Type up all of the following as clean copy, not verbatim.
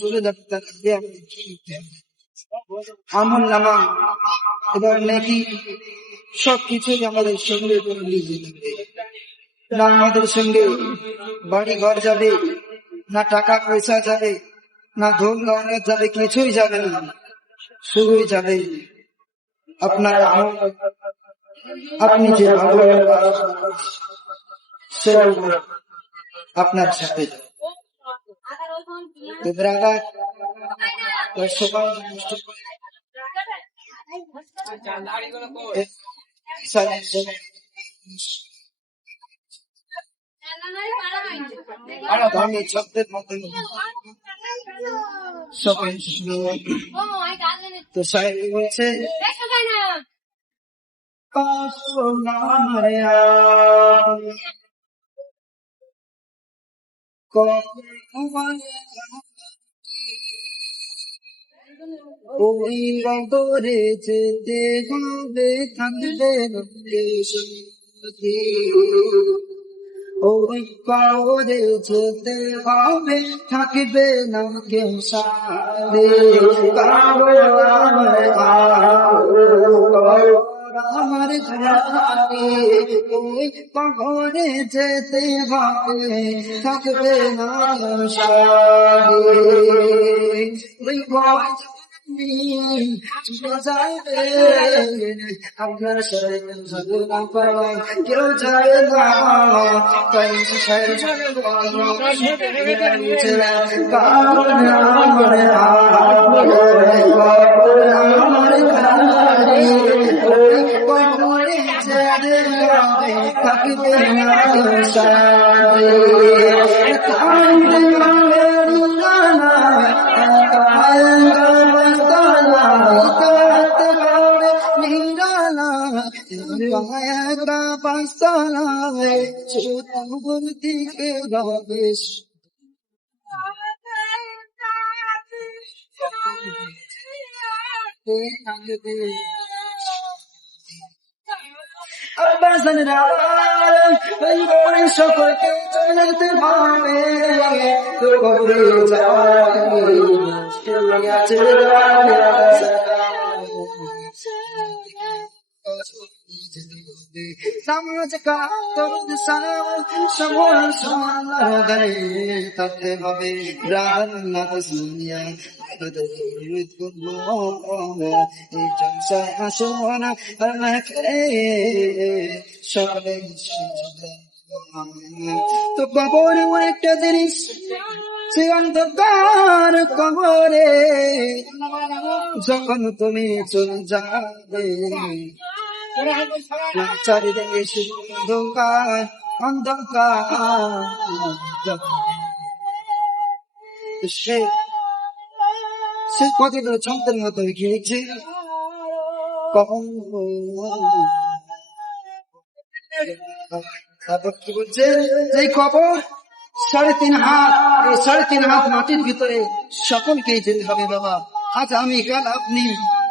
চলে যাবে আমল নামা এবার নাকি সবকিছুই আমাদের সঙ্গে করে নিয়ে যেতে হবে। না আমাদের সঙ্গে বাড়ি ঘর যাবে, না টাকা পয়সা যাবে, না ধন দৌলত যাবে, কিছুই যাবে না। শুরুই যাবে আপনার আমল। আপনি যে ভালো আপনার সাথে তো সাহেব বলছে ওই করে যেতে হবে, থাকবে ওই করে যেতে হবে, থাকবে না কেউ সাথে। আমার ঘরে ওই পাগলে যেতে হবে, থাকবে না সাথে। আপনার সাথে কেউ যায় না, তাই থাকবে সকলকে চলতে ভাবে নামাজ থাকতে হবে রান্না দুনিয়া এই জলসায় আসো না সকলে। তো কবর একটা জিনিস, সে অন্ধকার কবরে যখন তুমি চলে যাবে, চারিদিকে অন্ধকার অন্ধকার। সে কতগুলো ছন্দের মতো গিয়েছে, কখন তারপর কি বলছে, যে কবর 3.5 হাত, এই 3.5 হাত মাটির ভিতরে সকলকেই যেতে হবে বাবা। আজ আমি কাল আপনি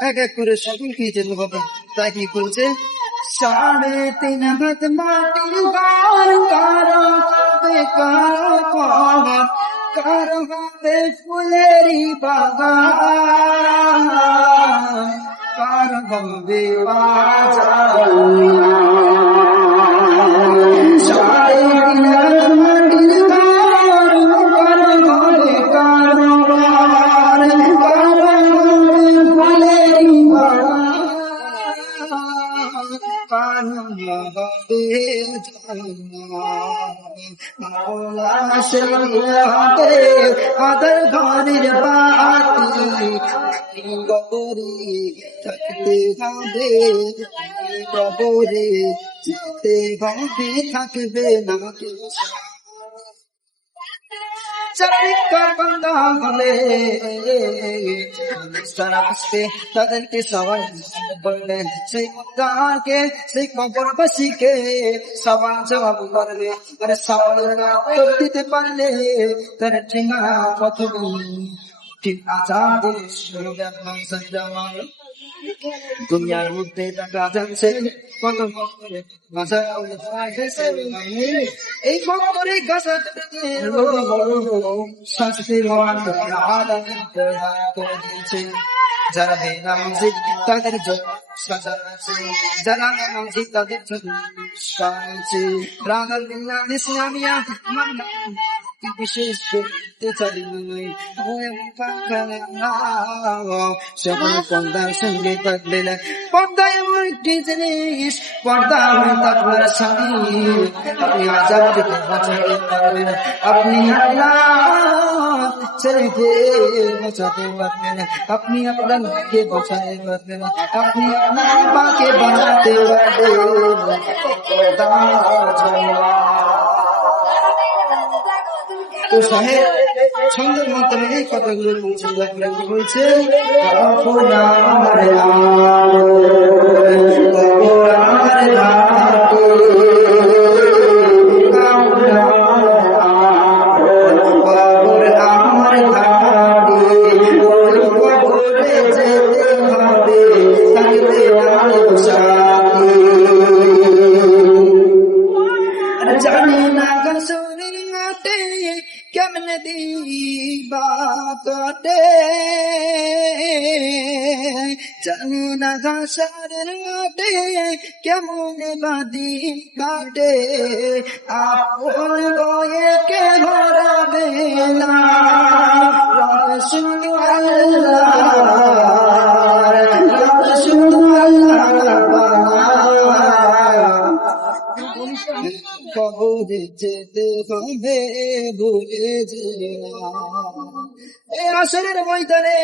এক এক করে সকলকেই যেতে হবে। তাই কি বলছে, 3.5 হাত মাটির গান কারো হবে, কারো হবে ফুলেরই বাগান, কারো হবে বাজার। আদর ঘরের বাতি কবরে থাকতে হবে, কবরে যেতে হবে, থাকবে না কেউ বান্দা হলে আসতে তাদেরকে সবাই বললেন, সেই তাকে সেই কবরবাসীকে সবাই জবাব করবে। আরে সবাই দিতে পারলে তার ঠিকানা কত ঠিক আজাদ দুনিয়ার মধ্যে দেখা যাচ্ছে কত এই বক্তরে গাছা শাস্তির করে দিয়েছে। যারা বেনামাজি তাদের জন্য সাজা আছে, যারা নামাজি তাদের জন্য আছে। রাগাল বিল্লাহ ইসলামিয়া বিশেষ করতে চাই সকল পর্দার সঙ্গে থাকবে না। পর্দা এমন একটি জিনিস, পর্দা আপনার স্বামী, আপনি আজাব থেকে বাঁচাতে পারবেন, আপনি আল্লাহ ছেলেকে বাঁচাতে পারবেন, আপনি আপনার মেয়েকে বাঁচাতে পারবেন, আপনি আপনার মাকে বাঁচাতে পারবেন। তো সাহেব ছন্দের মাধ্যমে এই কথাগুলো বলছে, বলছে জানি না গাছতে কেমন দিবা কাটে, জানি না ঘাসের ঘাটে কেমন বাদি কাটে, আপন বয়ে কে ভরাবে না রসুল কবরে যেতে হবে ভুলে যেও এই আসরের ময়দানে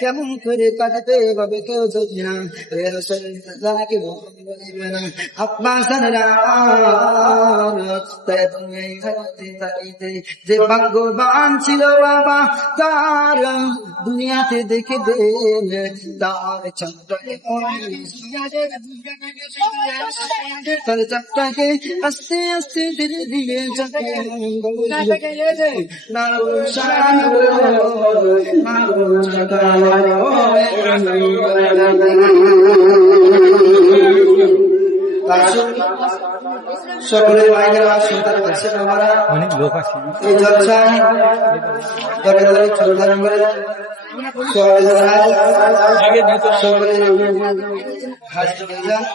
কেমন করে কাটবে ভাবে কেউ জানি না। এই আসরের ময়দানে বলবে না আপনার যে ভাগ্যবান ছিল বাবা তার দুনিয়াতে দেখে দেন তার চাপটাকে তার চাপটাকে আস্তে আস্তে ধীরে ধীরে সকলে মায়েরা সন্তান কাছে আমরা এই জলসায় ধরে ধরে চলধারণ করে সকলে হাজির হয়ে যান।